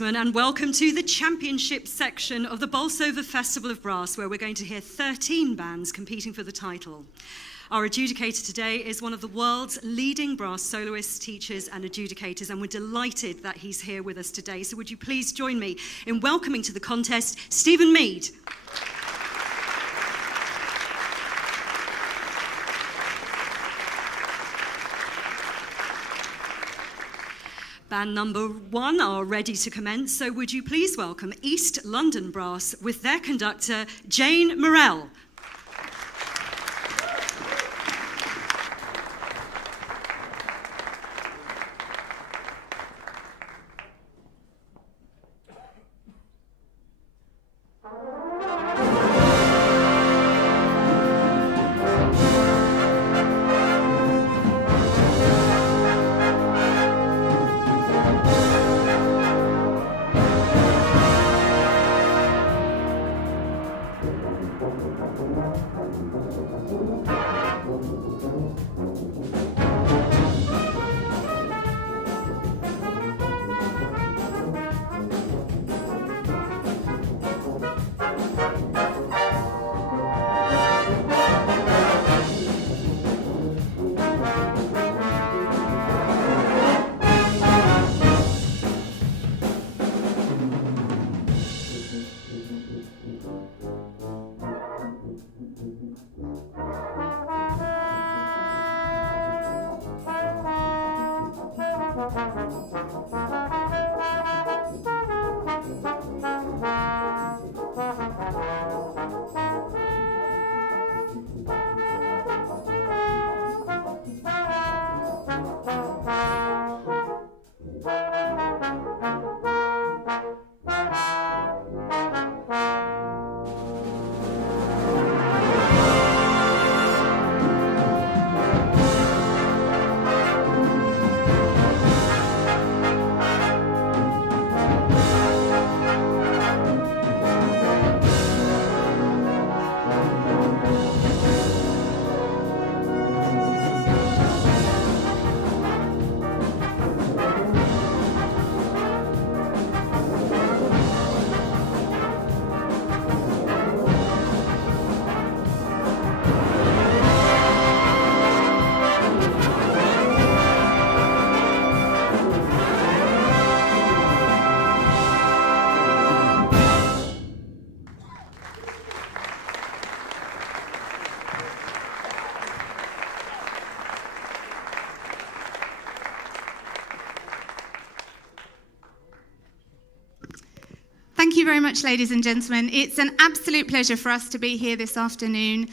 And welcome to the championship section of the Bolsover Festival of Brass, where we're going to hear 13 bands competing for the title. Our adjudicator today is one of the world's leading brass soloists, teachers and adjudicators, and we're delighted that he's here with us today. So would you please join me in welcoming to the contest, Stephen Mead. Band number 1 are ready to commence, so would you please welcome East London Brass with their conductor, Jane Morell. Thank you very much, ladies and gentlemen. It's an absolute pleasure for us to be here this afternoon.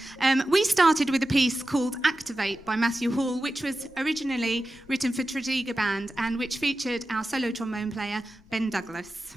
We started with a piece called Activate by Matthew Hall, which was originally written for Tredegar Band and which featured our solo trombone player, Ben Douglas.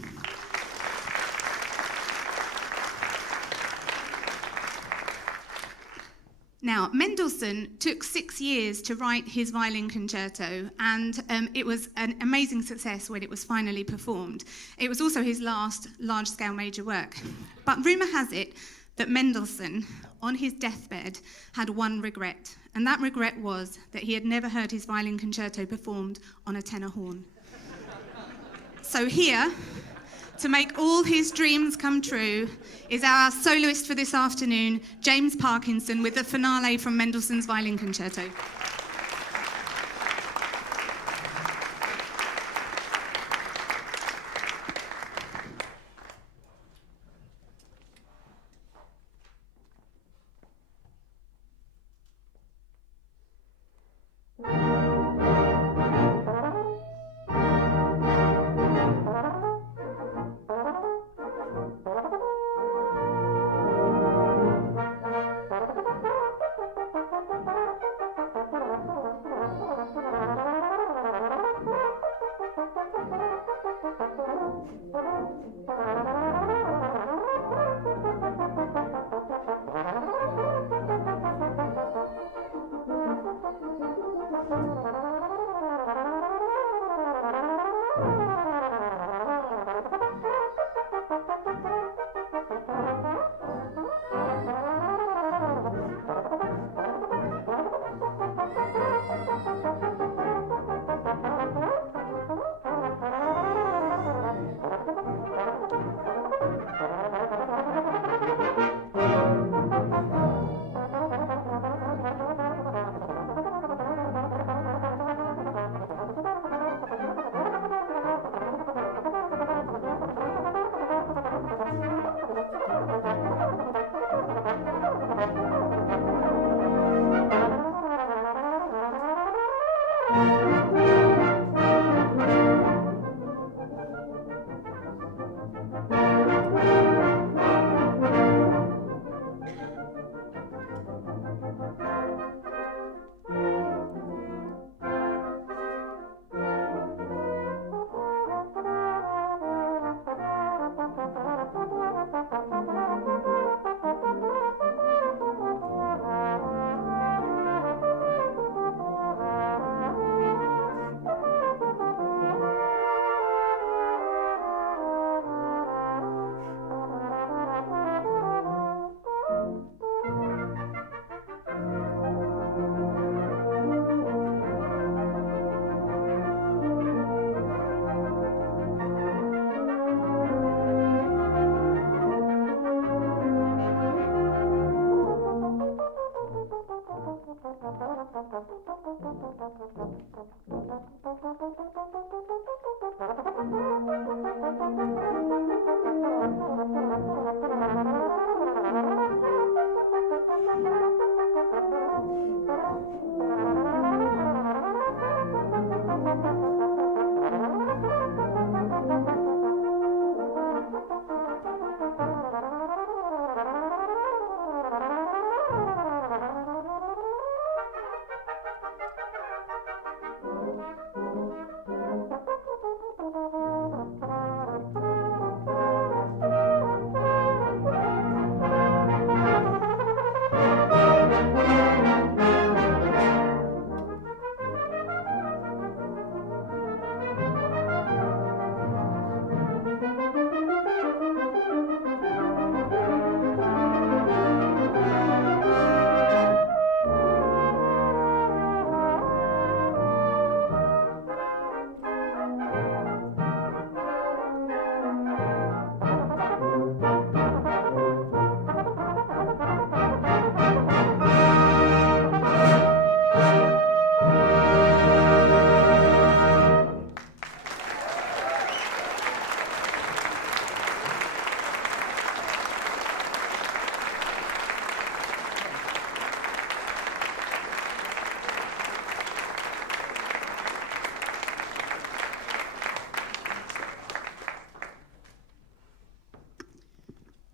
Now, Mendelssohn took 6 years to write his violin concerto, and it was an amazing success when it was finally performed. It was also his last large-scale major work. But rumour has it that Mendelssohn, on his deathbed, had one regret, and that regret was that he had never heard his violin concerto performed on a tenor horn. So here, to make all his dreams come true, is our soloist for this afternoon, James Parkinson, with the finale from Mendelssohn's Violin Concerto.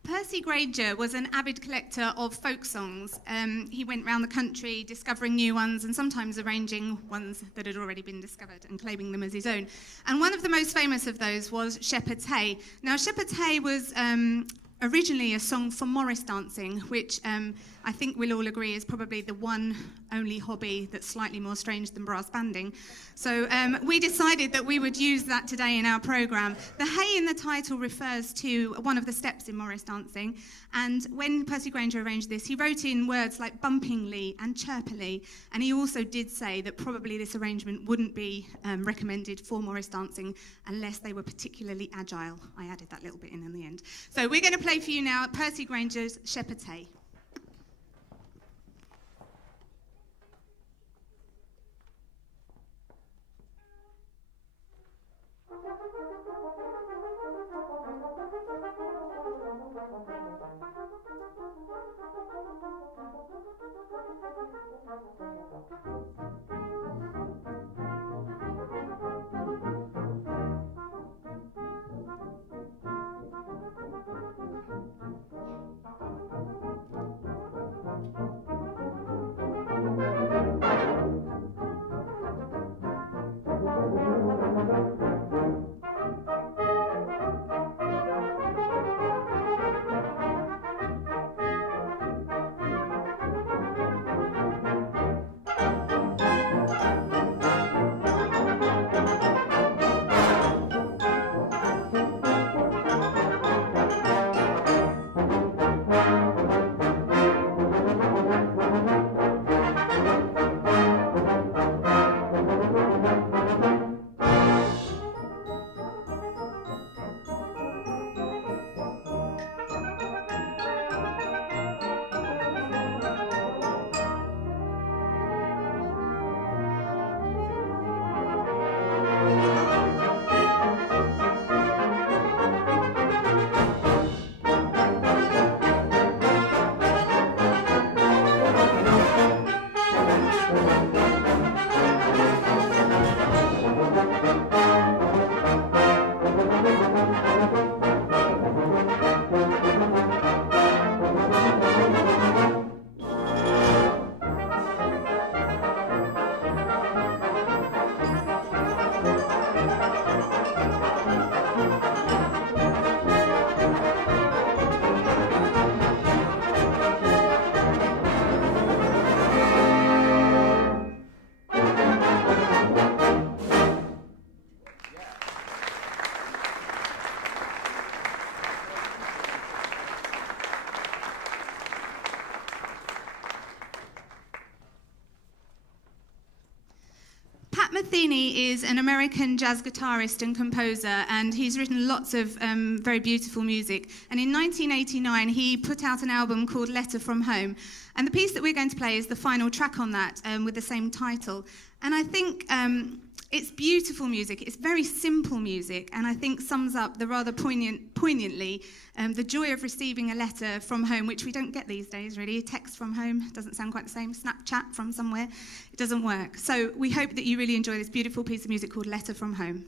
Percy Granger was an avid collector of folk songs. He went round the country discovering new ones and sometimes arranging ones that had already been discovered and claiming them as his own. And one of the most famous of those was Shepherd's Hay. Now, Shepherd's Hay was originally a song for Morris dancing, which I think we'll all agree is probably the one only hobby that's slightly more strange than brass banding. So we decided that we would use that today in our programme. The hay in the title refers to one of the steps in Morris dancing, and when Percy Granger arranged this, he wrote in words like bumpingly and chirpily, and he also did say that probably this arrangement wouldn't be recommended for Morris dancing unless they were particularly agile. I added that little bit in the end. So we're going to play for you now Percy Granger's Shepherd's Hay. Metheny is an American jazz guitarist and composer, and he's written lots of very beautiful music. And in 1989, he put out an album called Letter from Home. And the piece that we're going to play is the final track on that, with the same title. And I think It's beautiful music. It's very simple music, and I think sums up the rather poignantly the joy of receiving a letter from home, which we don't get these days, really. A text from home doesn't sound quite the same. Snapchat from somewhere, it doesn't work. So we hope that you really enjoy this beautiful piece of music called Letter from Home.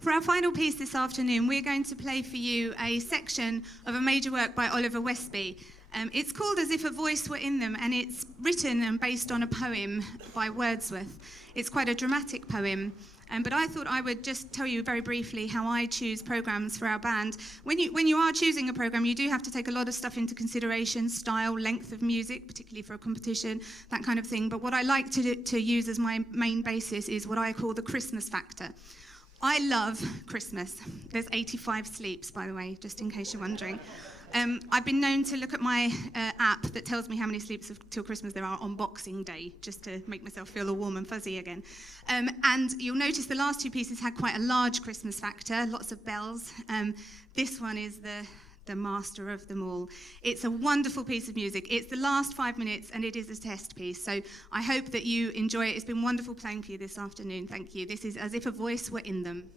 For our final piece this afternoon, we're going to play for you a section of a major work by Oliver Westby. It's called As If a Voice Were in Them, and it's written and based on a poem by Wordsworth. It's quite a dramatic poem, but I thought I would just tell you very briefly how I choose programmes for our band. When you are choosing a programme, you do have to take a lot of stuff into consideration: style, length of music, particularly for a competition, that kind of thing. But what I like to use as my main basis is what I call the Christmas factor. I love Christmas. There's 85 sleeps, by the way, just in case you're wondering. I've been known to look at my app that tells me how many sleeps till Christmas there are on Boxing Day, just to make myself feel all warm and fuzzy again. And you'll notice the last two pieces had quite a large Christmas factor, lots of bells. This one is the master of them all. It's a wonderful piece of music. It's the last 5 minutes, and it is a test piece. So I hope that you enjoy it. It's been wonderful playing for you this afternoon. Thank you. This is As If a Voice Were in Them.